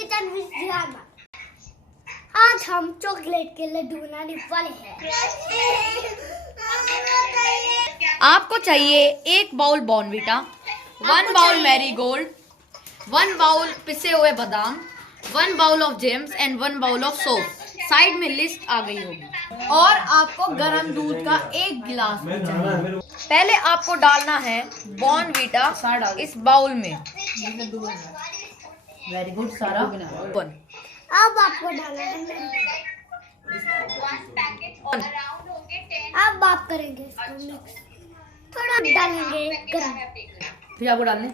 Kitchen with ध्यान। आज हम चॉकलेट के लड्डू बनाने वाले हैं। आपको चाहिए 1 bowl Bournvita, 1 bowl Marigold, 1 bowl पिसे हुए बादाम, 1 bowl of Gems and 1 bowl of soap. Side में लिस्ट आ गई होगी। और आपको गर्म दूध का 1 गिलास भी चाहिए। पहले आपको डालना है बॉर्नवीटा इस बाउल में। वेरी गुड सारा। अब आपको डालना है, अब आप करेंगे इसको मिक्स। थोड़ा डालेंगे गरम, फिर आपको डालने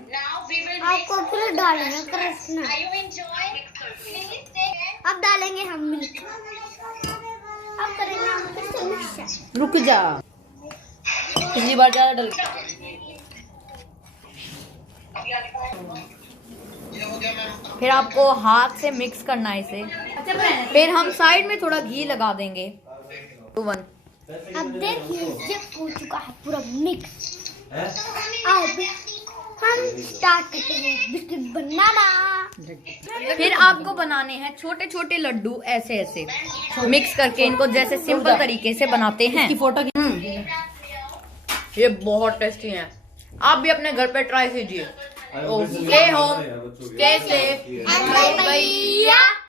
आपको फिर डालेंगे कृष्णा। अब डालेंगे हम मिल्क। अब करेंगे हम फिर से मिक्स। रुक जा, पिछली बार ज्यादा डल। फिर आपको हाथ से मिक्स करना है इसे। फिर हम साइड में थोड़ा घी लगा देंगे। 1 अब देखिए ये हो चुका है पूरा मिक्स। अब हम स्टार्ट करते हैं बिस्किट बनाना। फिर आपको बनाने हैं छोटे छोटे लड्डू, ऐसे ऐसे मिक्स करके इनको जैसे सिंपल तरीके से बनाते हैं। फोटो ये बहुत टेस्टी है, आप भी अपने घर पे ट्राई कीजिए। Stay home, stay safe, bye bye.